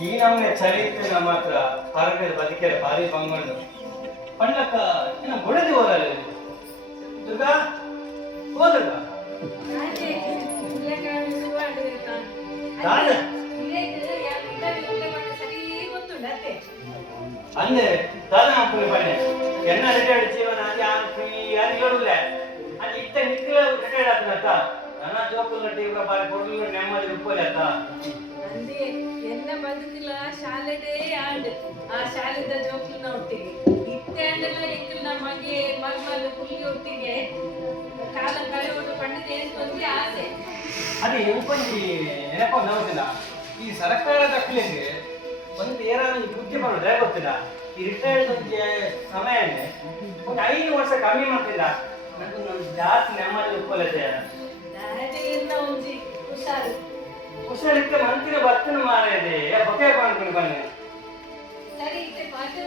ಈ ನಮ್ನೆ ಚಳಿ ಇತ್ತು ನಮ್ಮ ಹತ್ರ ಹೊರಗಡೆ ಬದುಕಿರ ಭಾರಿ ಬಂಗೊಂಡು ಪಂಡಕ್ಕ ಇನ್ನ ಬುಡದಿ ಹೋದಲ್ಲಿ ದುರ್ಗಾ ಹೋದುರ್ಗ ದಾದ ಅಂದೆ ದಾದ ಹಾಕುನಿ ಪಣ್ಣೆ ಎನ್ನ ರಿಟೈರ್ಡ್ ಜೀವನ ಅದು ಯಾರು ಯಾರು ಹೇಳುಲ್ಲ ಅದು ಇತ್ತ ಆತನತ್ತ ನನ್ನ ಜೋಕುಲ್ ನಟಿ ಇವಾಗ ಬಾರಿ ಕೊಡಲು ನೆಮ್ಮದಿ ಉಪ್ಪಲ್ಲಿ ನಂದಿ ಎನ್ನ ಬದುಕಿಲ ಶಾಲೆದೇ ಆಂಡ್. ಆ ಶಾಲೆದ ಜೋಕ್ಲಿನ ಒಟ್ಟಿಗೆ ಇತ್ತೆ ಆಂಡಲ ಎಂಕಲ್ ನಮಗೆ ಮಗಮಲ್ಲ ಪುಲ್ಲಿ ಒಟ್ಟಿಗೆ ಕಾಲ ಕಳೆಯೋದು ಪಂಡಿತ ಆಸೆ. ಅದೇ ಉಪಂಜಿ ನೆನಪ ನಗೋದಿಲ್ಲ ಈ ಸರ್ಕಾರದ ಅಕ್ಲಿಗೆ ಒಂದು ಏನಾದ್ರು ಬುದ್ಧಿ ಮಾಡೋದು ಗೊತ್ತಿಲ್ಲ? ಈ ರಿಟೈರ್ಡ್ ಸಮಯ ಒಂದು ಐದು ವರ್ಷ ಕಮ್ಮಿ ಮಾಡ್ತಿಲ್ಲ. ನನಗೆ ಒಂದು ಜಾಸ್ತಿ ನೆಮ್ಮದಿ ಉತ್ಕೊಲತೆ ದಾಟಿಗೆಲ್ಲ ಒಂಜಿ ಹುಷಾರು. ಹುಷಾರಿಕ್ಕೆ ಮಂತಿನ ಬರ್ತನ ಮಾರಿದೆ ಬೊಕೆ ಮಾಡ್ಕೊಂಡು ಬನ್ನಿ. ಸರಿ ಇತ್ತೆ ನಾಲ್ಕು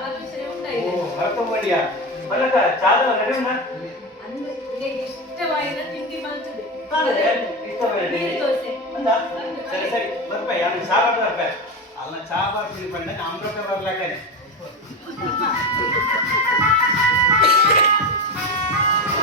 ಆಲೋಚನೆ ಓ ಅಂದ್ರೆ ನಿನಗೆ ಇಷ್ಟವಾದ ತಿಂಡಿ ಬರ್ತದೆ. ದೋಸೆ. ಅಂದ ಸರಿ ಸರಿ. ಬರ್ಪೆ ಯಾರು ಚಾ ಬರ್ಪೆ. ಅಲ್ಲ ಚಾ ಬರ್ತೀನಿ ಪಂಡ ಅಮೃತ ಬರ್ಲಕ್ಕೆ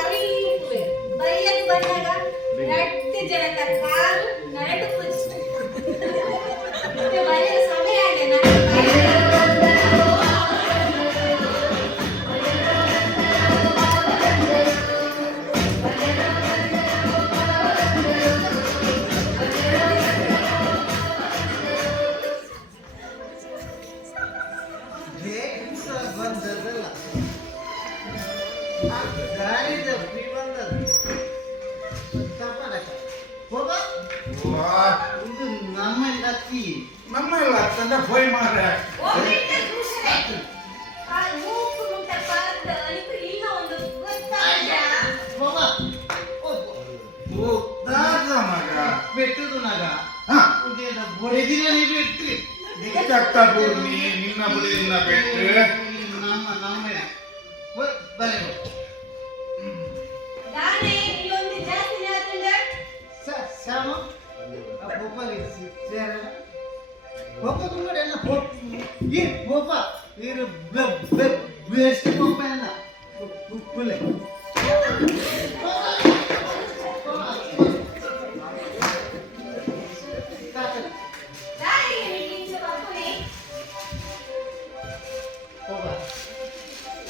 ಮಗಲಿಗೆ ಸರಿ ಉಪ್ಪುವೆ. ಬೈಯಲು ಬಂದಾಗ ರಟ್ಟು ಜನಕ ಕಾಲು ಉದೇನ ಬಡಿದಿರ ನೀ ಬೆಟ್ರಿ ಚಕ್ಕ ಪೂರ್ಣಿ ನಿನ್ನ ಬುಡಿಯಿಂದ ಬಿಟ್ಟು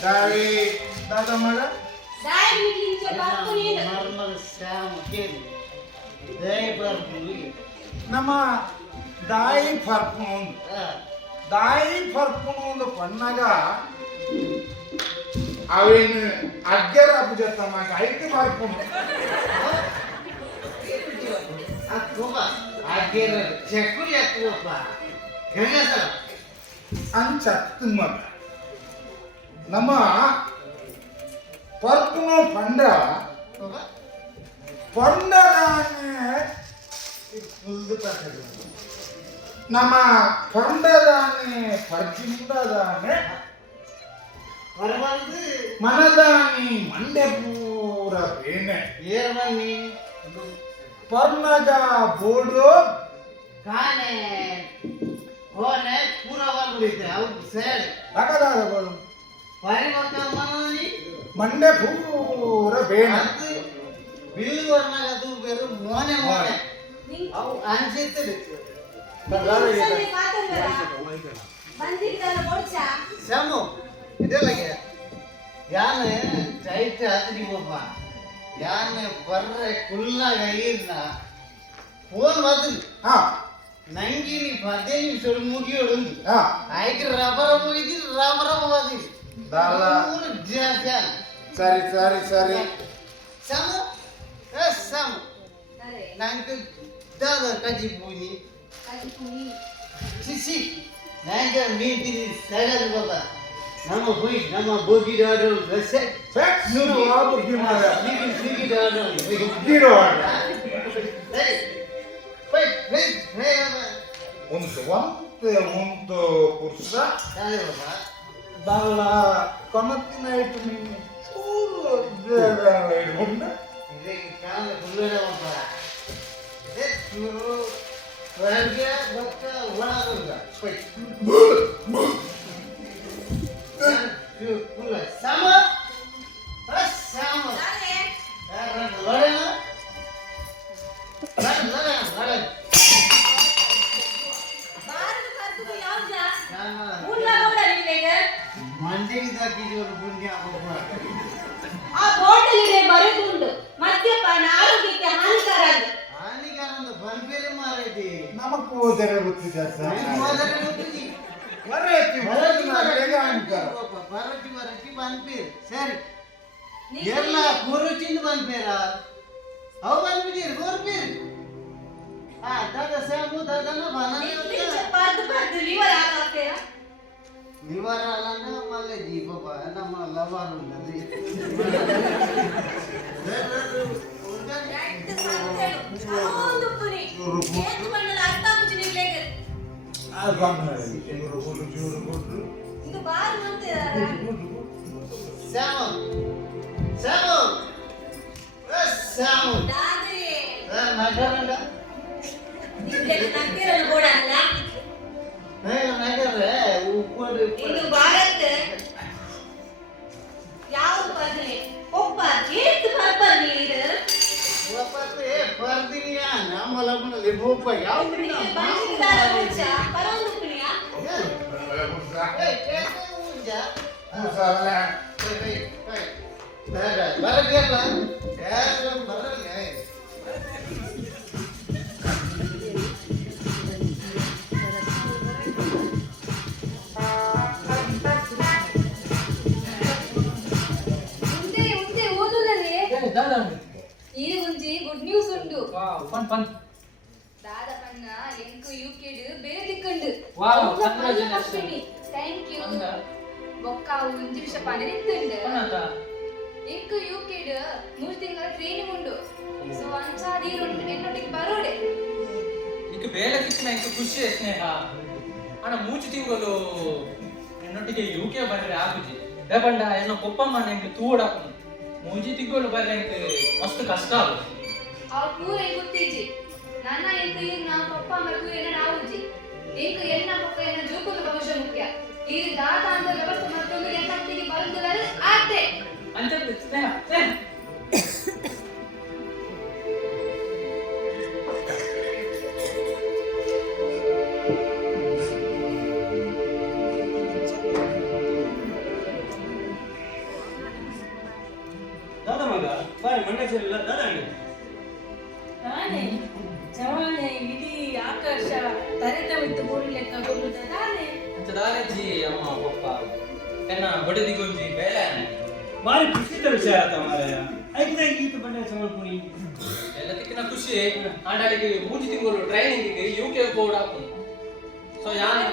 ದಾದ ಮಗ ದಾರಿಗೆ ನಿಲ್ಲಿಸು ಬಾಪುನೆ ಇದು. ಮರ್ಮದ ಶ್ಯಾಮ ಕೇಳಿ. ದಯ ಬರ್ದು ನಮ್ಮ ದಾಯಿ ಫರ್ಪುನು ದಾಯಿ ಫರ್ಪುನು ಒಂದು ಪಣ್ಣಗ ಅವೇನು ಅಗ್ಗರ ಪೂಜೆ ತಮ್ಮ ಐದು ಫರ್ಪುನು ಗೋಪ ಹಾಗೆ ಚಕ್ಕುಲಿ ಹಾಕುವಪ್ಪ ಗಂಗಸ ಅಂಚ ಮಗ ನಮ್ಮ ಪರ್ಪುನು ಪಂಡ ಗೋಪ ಪಂಡದಾನೆ ಫುಲ್ದು ತಟ್ಟದು ನಮ್ಮ ಪಂಡದಾನೆ ಪರ್ಜಿಂದದಾನೆ ಹೊರಬಂದು ಮನದಾನಿ ಮಂಡೆ ಪೂರ ಬೇನೆ ಏರ್ ಬನ್ನಿ ಪರ್ನಗ ಬೋಡು ಕಾನೆ ಕೋನೆ ಪೂರ ಬರ್ಬಿಡಿತೆ ಅವು ಸೇರಿ ರಕದಾದ ಬೋಡು ಪರಿವರ್ತನ ಮನೋನಿ ಮಂಡೆ ಪೂರ ಬೇಡ ವರ್ಣಾಗ ಅದು ಬೇರೆ ಮೋನೆ ಮೋನೆ. ನಿಂಗೆ ಅವು ಅನ್ಸಿರ್ತದೆ. ಶ್ಯಾಮು ಇದೆಲ್ಲಗೆ ಯಾನ ಟೈಟ್ ಒಬ್ಬ ಯಾನ ಬರ್ರೆ ಕುಲ್ಲಾಗ ಈರ್ನ ಫೋನ್ ಮಾತು ಹಾ. ನಂಗೆ ನೀ ಪದೇ ನಿಮಿಷ ಮುಗಿಯೋಡು ಹಾ. ಆಯ್ಕೆ ರಬರ ಮುಗಿದಿರಿ ರಬರ ಹೋದಿರಿ ದಾಲ ಜಾಗ ಸರಿ ಸರಿ ಸರಿ ಸಮ ಎ ಸಮ ಸರಿ ನಂಗೆ ದಾದ ಕಜಿ ಪೂನಿ ಕಲ್ಪುನಿ ಸಿಸಿ ನಂಗೆ ಮೀಟಿನಿ ಸಗಲ್ ಬಾಬಾ ನಮ್ಮ ಹೋಯ್ ನಮ್ಮ ಬೋಗಿಡ ಆಡೋರು ಬಸ್ಸೆ ಸೆಕ್ಸ್ ಬುದ್ಧಿ ಮಾರ ಬೋಗಿಡ ಆಡೋರು ಗಿರೋ Hey, wait, wait, hey, Baba. ಒಂದು ಒಂತೆ ಒಂದು ಪುರುಷ Dale, Baba. దానిలో కొనత్తినటువంటి పూలు Sama, sama. వివరాలన్నా మళ్ళీ దీప నమ్మ లవారు ఉన్నది శ్యామ శ్యామ కూడా ಇದು ಇದು ಭಾರತ್ ಯಾವ ಬರ್ಲಿ? ಒಪ್ಪ ಏತ್ ಬರ್ಬರ್ ನೀರು ಒಪ್ಪತ್ತೆ ಪರ್ದಿನಿಯ ನಮ್ಮ ಲಗ್ನಲ್ಲಿ ಭೂಪ ಯಾವ ಬಂದಿದ್ದಾರ ಮುಂಚ ಪರೊಂದು ಪುನಿಯ ಸರಳ ಮುಂದೆ ಪನ್ ಪನ್ ದಾದ ಪನ್ನ ಎಂಕು ಯುಕೆಡ್ ಬೇರೆ ದಿಕ್ಕಂಡು ವಾವ್. Thank you? ಬೊಕ್ಕ ಅವು ಪಾನೆ ನಿಂತುಂಡು ಮೂರು ತಿಂಗಳ ಟ್ರೈನಿಂಗ್ ಉಂಡು ಸೊ ಎನ್ನೊಟ್ಟಿಗೆ ಬರೋಡೆ. ಇಕ್ಕೆ ಖುಷಿ ಸ್ನೇಹ. ಅಣ್ಣ ಮೂಚು ತಿಂಗಳು ಎನ್ನೊಟ್ಟಿಗೆ ಯು ಕೆ ಬರ್ರೆ ಆಗುಜಿ ಬೇಪಂಡ ಎನ್ನ ಕೊಪ್ಪಮ್ಮ ನಂಗೆ ತೂಡಾಕು ಮೂಜಿ ತಿಂಗಳು ಬರ್ರೆ ಮಸ್ತ್ ಕಷ್ಟ ಅವು ಪೂರ ಗೊತ್ತಿಜ್ಜಿ ನನ್ನ ಎಂತ ನಾ ಪಪ್ಪ ಮತ್ತು ಎನ್ನ ಆವುಜ್ಜಿ ಎಂಕು ಎನ್ನ ಪಪ್ಪ ಎನ್ನ ಜೋಕುನ ಭವಿಷ್ಯ ಮುಖ್ಯ. ಈ ದಾತ ಅಂತ ವ್ಯವಸ್ಥೆ ಮತ್ತೊಂದು ಎಂತ ಬರುದಿಲ್ಲ ಆತೆ ಅಂತ ಬಂಡೆ ಎಲ್ಲದಕ್ಕಿಂತ ಎಲ್ಲ ತಿಕ್ಕಿನ ಖುಷಿ ಆಡಾಳಿಗೆ ಮೂಜಿ ತಿಂಗಳು ಟ್ರೈನಿಂಗ್ ಯು ಕೆ ಬೋರ್ಡ್ ಹಾಕು ಸೊ ಯಾರು?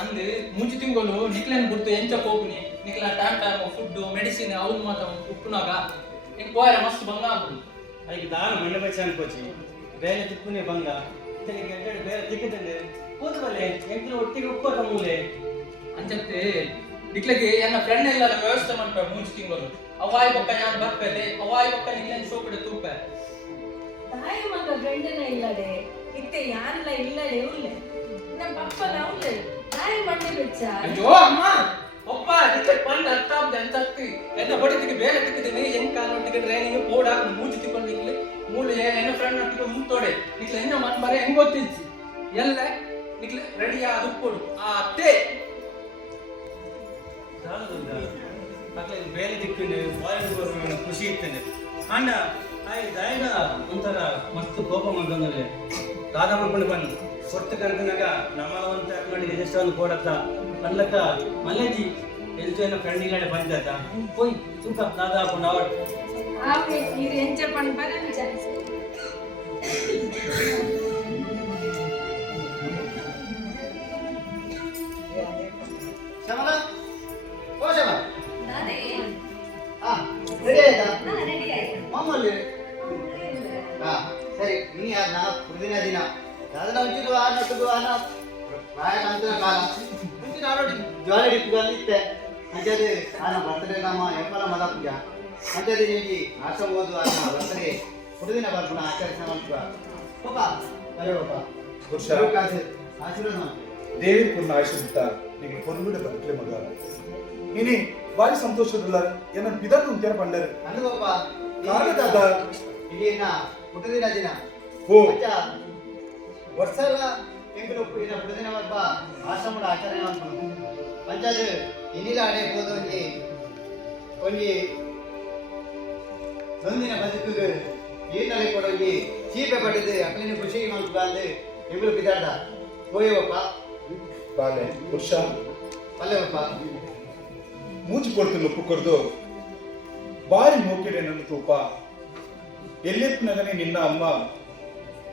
ಅಂದ್ ಮುಂಚೆ ತಿಂಗಳು ನಿಕ್ಲೆನ್ ಬಿಡ್ತು ಎಂಚ ಹೋಗ್ನಿ ನಿಕ್ಲ ಟೈಮ್ ಟೈಮ್ ಫುಡ್ ಮೆಡಿಸಿನ್ ಅವ್ನು ಮಾತ್ರ ಉಪ್ಪುನಾಗ. ನಿಂಗೆ ಪೋಯರ ಮಸ್ತ್ ಬಂಗ ಆಗ್ಬೋದು. ಅದಕ್ಕೆ ದಾನ ಮಂಡ್ಯ ಬಚ್ಚ ಅನ್ಕೋಚಿ ಬೇರೆ ತಿಪ್ಪುನೇ ಬಂಗ ಇದಕ್ಕೆ ಎಂಟು ಬೇರೆ ತಿಕ್ಕದಲ್ಲಿ ಕೂತ ಬಲ್ಲೆ ಎಂಟ್ಲು ಒಟ್ಟಿಗೆ ಉಪ್ಪ ಮೂಲೆ. ಅಂಚತ್ತೆ ನಿಕ್ಲಗೆ ಎನ್ನ ಫ್ರೆಂಡ್ ಎಲ್ಲ ವ್ಯವಸ್ಥೆ ಮಾಡ್ಪ ಮುಂಚೆ ತಿಂಗಳು. ಅವಾಯ್ ಬಕ್ಕ ಯಾನ್ ಬರ್ಪದೆ ಅವಾಯ್ ಬಕ್ಕ ನಿಕ್ಲೆನ್ ಸೋಕಡೆ ತೂಪ ತಾಯಿ ಮಗ ಗಂಡನ ಇಲ್ಲಡೆ ಇತ್ತೆ ಯಾರಲ್ಲ ಇಲ್ಲಡೆ ಇಲ್ಲ ನಮ್ಮ ಪಪ್ಪನ ಉಳ್ಳೆ ತಾಯಿ ಮಣ್ಣೆ ಬೆಚ್ಚ. ಅಯ್ಯೋ ಅಮ್ಮ! ಒಪ್ಪ ನಿಕ್ಕೆ ಪಂಡ್ ಅರ್ಥ ಆಗ್ದೆ ಅಂತ ಆಗ್ತಿ ಎನ್ನ ಬಡಿತಿಗೆ ಬೇರೆ ತಿಕ್ಕಿದ್ದೀನಿ. ಹೆಂಗ್ ಕಾಲೊಟ್ಟಿಗೆ ಟ್ರೈನಿಂಗ್ ಬೋರ್ಡ್ ಹಾಕಿ ಮೂಜಿ ತಿಕ್ಕೊಂಡು ಇಲ್ಲಿ ಮೂಲೆ ಎನ್ನ ಫ್ರೆಂಡ್ ಒಟ್ಟಿಗೆ ಮುಂತೋಡೆ ನಿಕ್ಲೆ ಹೆಂಗ ಮತ್ ಮರೆ ಹೆಂಗ್ ಗೊತ್ತಿಜ್ಜಿ ಎಲ್ಲ ನಿಕ್ಲೆ ರೆಡಿ ಅದು ಕೊಡು. ಆ ಅತ್ತೆ. ದಾದದ ಮಕ್ಕಳಿಗೆ ಬೇರೆ ದಿಕ್ಕಿನ ಬಾಯಿಗೆ ಖುಷಿ ಇರ್ತೇನೆ ಅಂಡ ದಾಯಗ ಒಂಥರ ಮಸ್ತ್ ಕೋಪ ಮಾಡ್ಕೊಂಡ್ರೆ ದಾದ ಮಾಡ್ಕೊಂಡು ಬಂದು, ಹೊರತು ಕಂಕನಾಗ ನಮ್ಮವಂತ ಮಾಡಿ ರಿಜಿಸ್ಟರ್ ಕೊಡತ್ತ ಅಲ್ಲಕ್ಕ ಮಲ್ಲೇಜಿ ಎಂತ ಏನೋ ಫ್ರೆಂಡಿಗಳ ಬಂದತ್ತ ಹೋಯ್ ಸುಖ ದಾದ ಹಾಕೊಂಡು ಇದು ಎಂಚ ಬರಂಚ ಮಾಮೂಲಿ ಹಾ ಸರಿ ನೀ ನಾ ಪ್ರತಿದಿನ ದಿನ. ಯಾವ್ದನ್ನ ಒಂಚೂರು ಆ ನಟದು ಆ ನಾ ಪ್ರಾಯ ಕಾಣ್ತದೆ ಕಾಲ. ಮುಂಚಿನ ಆಡೋಡಿ ಜ್ವಾಲೆ ಡಿಪ್ಪು ಇತ್ತೆ. ಅಂಚದೆ ಆನ ಬರ್ತಡೇ ನಮ್ಮ ಎಂಪಲ ಮದ ಪೂಜಾ. ಅಂಚದೆ ನಿಮಗೆ ಆಶ್ರಮ ಓದು ಆನ ಬರ್ತಡೇ. ಪ್ರತಿದಿನ ಬರ್ಪುಣ ಆಚರಿಸ ಮಾಡ್ತೀವ? ಪಾಪ ಆಶೀರ್ವಾದ ದೇವಿ ಪೂರ್ಣ ಪಾಪ ಇಲ್ಲಿನ ಪುಟ್ಟದಿನ ದಿನ. ಓ ವರ್ಷ ಎಲ್ಲ ಎಂಕಲು ಇದ ಪುಟ್ಟದಿನ ಹಬ್ಬ ಆಶ್ರಮದ ಆಚರಣೆ ಮಾಡ್ಕೊಂಡು ಪಂಚಾಯತ್ ಇನ್ನಿಲ ಅಡೆ ಹೋದ ಒಂದು ಒಂಜಿ ಒಂದಿನ ಬದುಕಿಗೆ ಈನಲ್ಲಿ ಕೊಡೊಂಜಿ ಚೀಪೆ ಪಟ್ಟಿದ್ದು ಅಕ್ಕಲಿನ ಖುಷಿ ಮಾಡ್ತು ಬಂದು ಎಂಕಲು ಬಿದ್ದಾಡ ಹೋಯವಪ್ಪ ಬಾಲೆ ವರ್ಷ ಪಲ್ಯವಪ್ಪ ಮೂಜಿ ಕೊಡ್ತೀನಿ ಉಪ್ಪು ಕೊಡ್ದು. ಬಾರಿ ಮೋಕೆಡೆ ನನ್ನ ತೂಪ ಎಲ್ಲೆಪ್ಪಿನಗನೆ ನಿನ್ನ ಅಮ್ಮ?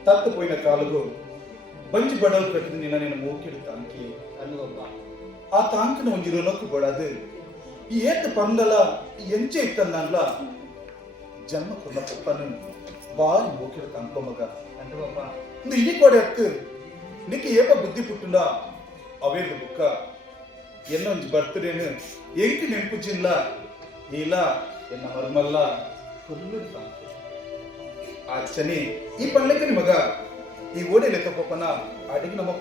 ತತ್ತು ಪೋಯಿನ ಕಾಲಗು. ಬಂಜಿ ಬಡಲು ಕಟ್ಟಿದ ನಿನ್ನ ನಿನ್ನ ಮೂಕಿಡು ತಾಂಕಿ. ಅಲ್ಲವಪ್ಪ ಆ ತಾಂಕನ ಒಂಜಿ ರುಣಕ್ಕು ಬಡದು ಈ ಏತ್ ಪಂದಲ ಎಂಚೆ ಇತ್ತಲ್ಲ ಜನ್ಮ ಕೊನ್ನ ಪಪ್ಪನು. ಬಾರಿ ಮೋಕೆಡು ತಾಂಕೋ ಮಗ. ಅಂಟುವಪ್ಪ ಇಂದು ಇಡೀ ಕೊಡೆ ಅತ್ತು. ನಿಕ್ಕೆ ಏಪ ಬುದ್ಧಿ ಪುಟ್ಟುಂಡ. ಅವೇದ ಬುಕ್ಕ. ಎನ್ನೊಂಜಿ ಬರ್ತಡೇನು ಎಂಕಿ ನೆನಪು ಜಿಲ್ಲ ಇಲ್ಲ ಎನ್ನ ಮರ್ಮಲ್ಲ ಫುಲ್ಲು ತಾಂಕು ಆ ಚನಿ ಈ ಪಣ್ಣಕ್ಕೆ ಮಗ ಈ ಓಡಿ ಲೆಕ್ಕ ಪಪ್ಪನ ಅಡಿಗೆ ನಮ್ಮ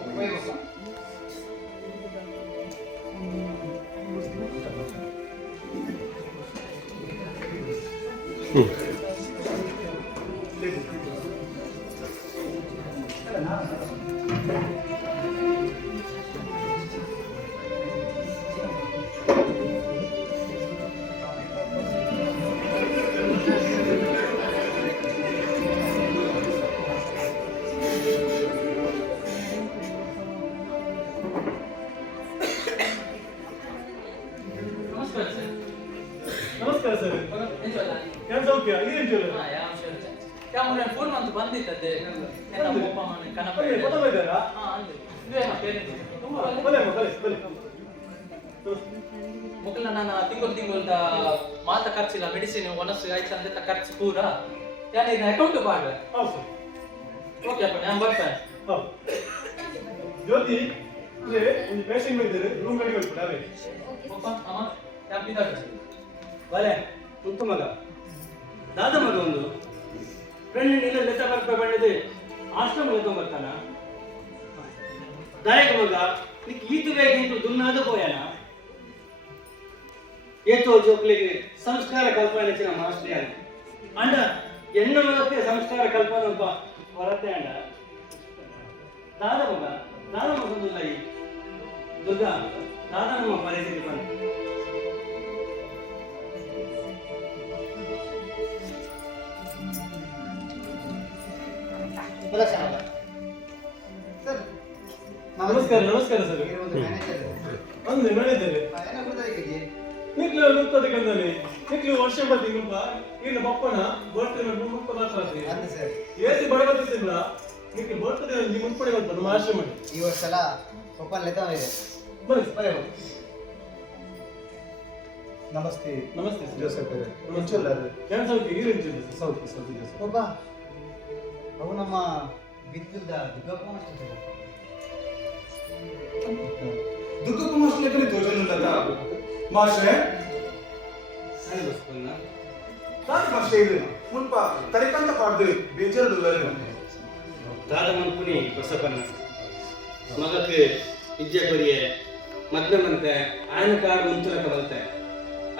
ಮತ್ತೆ ಬಲೆ ಅಮ್ಮ, ಬಲೆ, ಬಲೆ. ಮೊದಲ ನಾನು ತಿಂಗಳು ತಿಂಗಳದ ಮಾತ ಖರ್ಚಿಲ್ಲ ಮೆಡಿಸಿನ್ ಒನಸ್ ಆಯ್ತು ಅಂದ್ರೆ ಖರ್ಚು ಪೂರ ನಾನು ಇದನ್ನ ಅಕೌಂಟ್ ಬಾಡ ಓಕೆ ಅಪ್ಪ ನಾನು ಬರ್ತೇನೆ ಜ್ಯೋತಿ ಒಂದು ಪೇಷಂಟ್ ಬಂದಿದ್ದಾರೆ ರೂಮ್ ಮಾಡ್ಬಿಟ್ಟು ಅವೇ ಅಮ್ಮ ಯಾಕೆ ಬಲೆ ಉಂಟು ಮಗ ದಾದ ಒಂದು. ಫ್ರೆಂಡ್ ನಿನ್ನ ಲೆಕ್ಕ ಬರ್ತಾ ಬಂದಿದೆ ಆಶ್ರಮ ಲೆಕ್ಕ ಬರ್ತಾನ ದಾಯಕ ಮಗ, ನಿಕ್ ಈತು ಬೇಕಿಂತು ದುನ್ನಾದ ಪೋಯನ ಏತೋ ಜೋಕ್ಲಿಗೆ ಸಂಸ್ಕಾರ ಕಲ್ಪನೆ ಹೆಚ್ಚಿನ ಮಾಸ್ಟ್ರಿ ಆಗಿ. ಅಂಡ ಎಣ್ಣ ಮಗಕ್ಕೆ ಸಂಸ್ಕಾರ ಕಲ್ಪನೆ ಒಬ್ಬ ಹೊರತೆ ಅಂಡ. ದಾದ ಮಗ, ದಾದ ಮಗಂದು ದುರ್ಗಾ, ದಾದ ನಮ್ಮ ಪರಿಸ್ಥಿತಿ ಬಂತು. ಸರ್ ನಮಸ್ಕಾರ ನಮಸ್ಕಾರ ಸರ್. ಒಂದು ಮ್ಯಾನೇಜರ್ ಒಂದು ಮಾಡಿದ್ದೇನೆ ಏನ ಕೊಡ್ತಾರೆ ನಿಕ್ಲು ನುತ್ತದ ಕಂದಲ್ಲಿ ನಿಕ್ಲು ವರ್ಷ ಬದಿ ಗುಂಪ. ಇನ್ನು ಬಪ್ಪನ ಬರ್ತದೆ ಮುಪ್ಪ ಮಾತ್ರ ಅದು ಸರ್. ಏಸಿ ಬಡಗತ್ತಿಲ್ಲ ನಿಕ್ಲು ಬರ್ತದೆ ಒಂದು ಮುಂಪಡೆ ಅಂತ ನಮ್ಮ ಆಶ್ರಮ ಈ ವರ್ಷ ಒಪ್ಪನ್ ಲೆಕ್ಕ ಇದೆ. ಬನ್ನಿ. ಬನ್ನಿ ನಮಸ್ತೆ. ನಮಸ್ತೆ ಸರ್. ಜೋಸೆಫ್ ಅವರೇ. ಎಂಚೊಲ್ಲಾರು? ಏನ್ ಸೌಖ್ಯ ಈ ರೀತಿ ಸೌಖ್ಯ ಸೌಖ್ಯ ಜೋಸೆಫ್ ಒಬ್ಬ ಅವು ನಮ್ಮ ಬಿತ್ತುದ ದುರ್ಗಪ್ಪ ಮಾಸ್ಟರ್? ಸರ್ ದುಃಖ ಕುಮಾರ್ ತೋಜನುಲ್ಲದ ಮಾಸ್ಟ್ರೆ ನಾನು ಮಾಸ್ಟ್ರೆ ಇದು ಮುಲ್ಪ ತರಿಕಂತ ಪಾಡ್ದು ಬೇಜಾರುಳ್ಳರು ದಾದ ಮನ್ಪುನಿ ಬಸಪ್ಪನ ಮಗಕ್ಕೆ ಇಜ್ಜೆ ಕೊರಿಯೆ ಮದ್ನ ಮಂತೆ ಆಯನ ಕಾರ್ ಮುಂತುಲಕ ಬಂತೆ.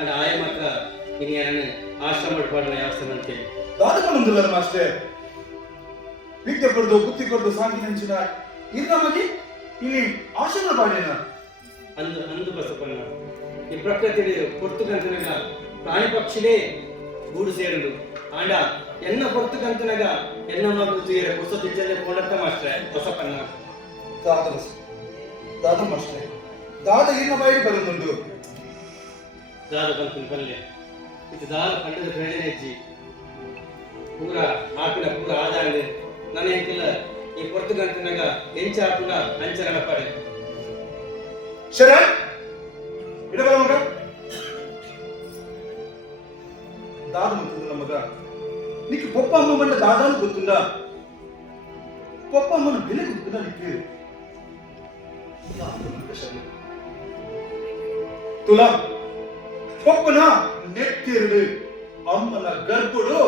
ಅದ ಆಯ ಮಕ್ಕ ಇನ್ನು ಆಶ್ರಮ ಮಾಸ್ಟ್ರೆ? ವಿದ್ಯೆ ಕೊಡ್ದು ಬುದ್ಧಿ ಕೊಡ್ದು ಸಾಂಗಿ ನೆಂಚಿನ ಇದು ನಮಗೆ ಇಲ್ಲಿ ಆಶನ ಪಾಡೇನ ಅಂದು ಅಂದು ಬಸಪ್ಪನ ಈ ಪ್ರಕೃತಿ ಪೊರ್ತುಕಂತನಾಗ ಪ್ರಾಣಿ ಪಕ್ಷಿಲೇ ಗೂಡು ಸೇರಲು ಆಂಡ ಎನ್ನ ಪೊರ್ತುಕಂತನಾಗ ಎನ್ನ ಮಗು ಸೇರ ಹೊಸ ತಿಜ್ಜಲ್ಲೇ ಕೊಂಡತ್ತ ಮಾಸ್ಟ್ರೆ ಬಸಪ್ಪನ ದಾದ ದಾದ ಮಾಸ್ಟ್ರೆ ದಾದ ಏನ ಬಾಯಿ ಬರುದುಂಡು ದಾದ ಬಂತು ಪಲ್ಯ ಇದು ದಾದ ಪಂಡದ ಪ್ರೇರಣೆ ಹೆಚ್ಚಿ ಪೂರ ಆಪಿನ ಪೂರ ಆದಾಯ ನನಗೆ ಈ ಪೊರ್ತು ಗಂಟನಾಗ ಎಂಚ ಹಾಕುಡ ಅಂಚರಣ ಪಡೆ ಶರಣ ಇಡಬಲ ಮಗ దాదం ఉంటుంది నమ్మగా? నీకు పొప్ప అమ్మమంటే దాదాను గుర్తుందా? పొప్ప అమ్మను విన గుర్తుందా నీకు? తులా పొప్పన? నెత్తేరుడు అమ్మన గర్భుడు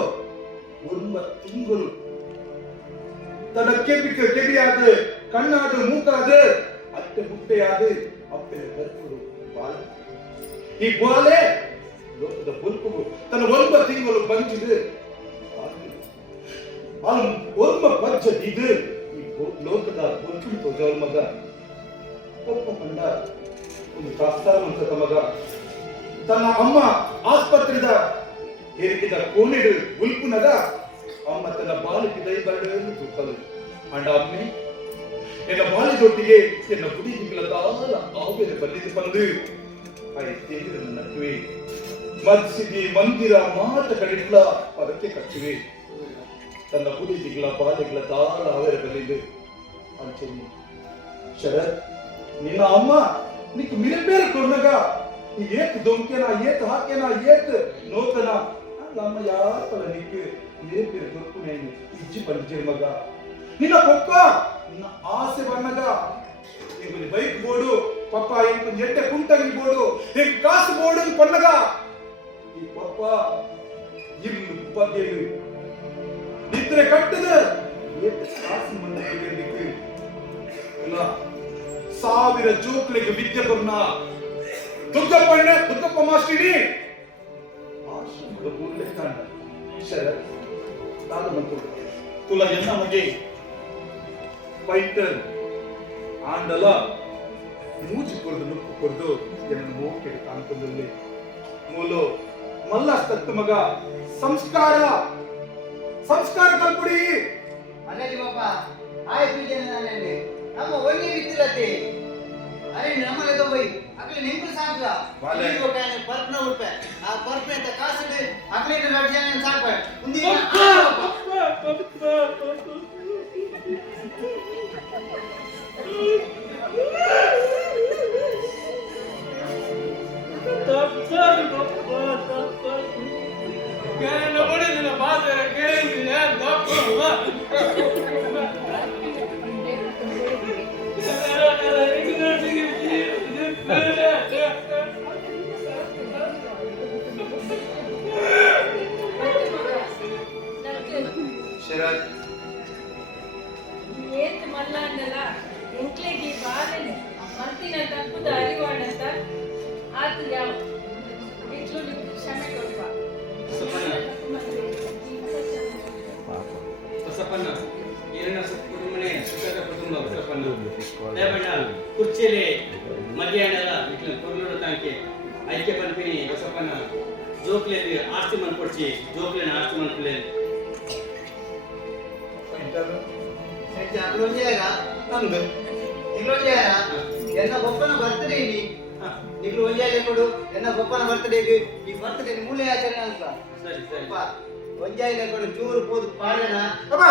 ఉన్మ తింగులు. ತನ್ನ ಕೆಬಿಕ ಕೆಬಿಯಾದ ಕಣ್ಣಾದ ಮೂಕಾದ ಅತ್ತೆ ಮುಟ್ಟೆಯಾದ ಅಪ್ಪೆ ಗರ್ಭುಡು ಬಾಲ ಈ ಬಾಲೆ ಲೋಕದ ಬುಲ್ಕು ತನ್ನ ಒಬ್ಬ ತಿಂಗಳು ಬಂಚಿದು ಅವನು ಒಬ್ಬ ಬಜ್ಜ ಇದು ಈ ಬೊ- ಲೋಕದ ಬುಲ್ಕು ತೋಜವರ ಮಗ ಒಬ್ಬ ಕಂಡ ಒಂದು ಕಾಸ್ತಾವಂತದ ಮಗ ತನ್ನ ಅಮ್ಮ ಆಸ್ಪತ್ರೆದ ಹೇರಿಕಿದ ಕೋಣಿಡು ಬುಲ್ಪುನದ ಅಮ್ಮ ತನ್ನ ಬಾಲಿಗೆ ದೈ ಬರಡು ತೂಕಲು ಅಂಡ ಅಮ್ಮೆ ಎನ್ನ ಬಾಲಿದೊಟ್ಟಿಗೆ ಎನ್ನ ಗುಡಿ ದಿಗ್ಲ ದಾಲ ಆವೇದ ಬಂದಿದ್ದು ಬಂದು ಆಯ್ ತೇಗಿದ ನಡುವೆ ಮತ್ಸಿಗೆ ಮಂದಿರ ಮಾಟ ಕಡಿಟ್ಲ ಅದಕ್ಕೆ ಕಟ್ಟಿವೆ ತನ್ನ ಗುಡಿ ದಿಗ್ಲ ಬಾಲಿಗ್ಲ ದಾಲ ಆವೇದ ಬಂದಿದ್ದು ಅಂಚೆನಿ ಶರತ್ ನಿನ್ನ ಅಮ್ಮ నీకు మిలిపేరు కొన్నగా ఈ ఏత్ దొంకెనా ఏత్ హాకెనా ఏత్ నోకనా అమ్మ యాపల ನೇಪಿನ ದೊಕ್ಕು ನೇನು ಇಜ್ಜಿ ಪಂಜಿರ್ ಮಗ. ನಿನ್ನ ಕೊಕ್ಕ, ನಿನ್ನ ಆಸೆ ಬಣ್ಣದ. ಎಂಕುನಿ ಬೈಕ್ ಬೋಡು ಪಪ್ಪ ಎಂಕುನಿ ಎಟ್ಟೆ ಕುಂಟಂಗಿ ಬೋಡು ಎಂಕ್ ಕಾಸು ಬೋಡು ಪಣ್ಣಗ ಈ ಪಪ್ಪ ಇನ್ನು ಉಪಗೇನು ನಿದ್ರೆ ಕಟ್ಟದ ಎಟ್ಟು ಕಾಸು ಮಂದಿಗೆ ಇಲ್ಲ, ಸಾವಿರ ಜೋಕ್ಲಿಗೆ ವಿದ್ಯೆ ಬನ್ನ ದುಗ್ಗಪ್ಪಣ್ಣ ದುಗ್ಗಪ್ಪ ಮಾಸ್ಟಿಡಿ ಆಶ್ರಮದ ಕೂಡಲೇ ಕಾಣ ಶರತ್ ನಾನು ಮತ್ತು ತುಲ ಎಲ್ಲ ಮಗೆ ಫೈಟರ್ ಆಂಡಲ ಮೂಜಿ ಕೊಡ್ದು ನುಕ್ಕು ಕೊಡ್ದು ಎನ್ನ ಮೋಕೆ ಕಾಣ್ತದಲ್ಲಿ. ಮೂಲು ಮಲ್ಲ ತತ್ತು ಮಗ, ಸಂಸ್ಕಾರ ಸಂಸ್ಕಾರ ಕಲ್ಪುಡಿ! ಅನ್ನಲಿ ಪಾಪ, ಆಯ್ತು ನಮ್ಮ ಒಳ್ಳೆ ಬಿತ್ತಿರತ್ತೆ ಅರೆ, ನಮ್ಮನೆ ತಗೋಯ್ ಅಕ್ಲೆ ನಿಂಪು ಸಾಕ ವಾಲೆ. ಪರ್ಪ್ನ ಉಡ್ಪೆ ಆ ಪರ್ಪ್ನ ಅಂತ ಕಾಸಿಡು ಅಕ್ಲೆ ಎರಡು ಜನ ಸಾಕ ಉಂದಿ ಶರತ್ ಏತ್ ಮಲ್ಲ ಅನ್ನಲ್ಲ ಎಂಕ್ಲೆಗೆ ಬಾಲೆನೆ ಮತ್ತಿನ ತಪ್ಪುದ ಅರಿವಾಡಂತ ಆತು ಯಾವ? ಇಟ್ಲು ಕ್ಷಮೆ ಕೊಡುವ. ಹೊಸಪ್ಪನ್ನ ಏನ ಕುಟುಂಬನೇ ಸುಖದ ಕುಟುಂಬ ಹೊಸಪ್ಪನ್ನ ದೇವಣ್ಣ ಕುರ್ಚಿಯಲ್ಲಿ ಮಧ್ಯಾಹ್ನ ಎಲ್ಲ ಇಟ್ಲ ಕೊರ್ಲೂರು ತನಕ ಐಕ್ಯ ಪಂಪಿನಿ ಹೊಸಪ್ಪನ್ನ ಜೋಕ್ಲೆಯಲ್ಲಿ ಆಸ್ತಿ ಮನ್ ಕೊಡ್ಸಿ ಜೋಕ್ಲೆನ ಆಸ್ತಿ ಫೈಟರ್ ನಿಂಗೂನೇದಾ ಅಂದ್ಕ ತಿನ್ನೋನೇದಾ ಎನ್ನ ಗೊಪ್ಪನ ಬರ್ತಡೇ ನೀ ನಿಗಳು ಒಂಜಾಯೆಕೊಂಡು ಎನ್ನ ಗೊಪ್ಪನ ಬರ್ತಡೇಗೆ ನೀ ಬರ್ತಡೇನೇ ಮೂಲ್ಯ ಆಚರಣೆ ಅಂತ. ಸರಿ ಬಾ ಒಂಜಾಯೆಕೊಂಡು ಚೂರು ಹೋಗಿ ಬಾರೆ ನಾ ಅಪ್ಪ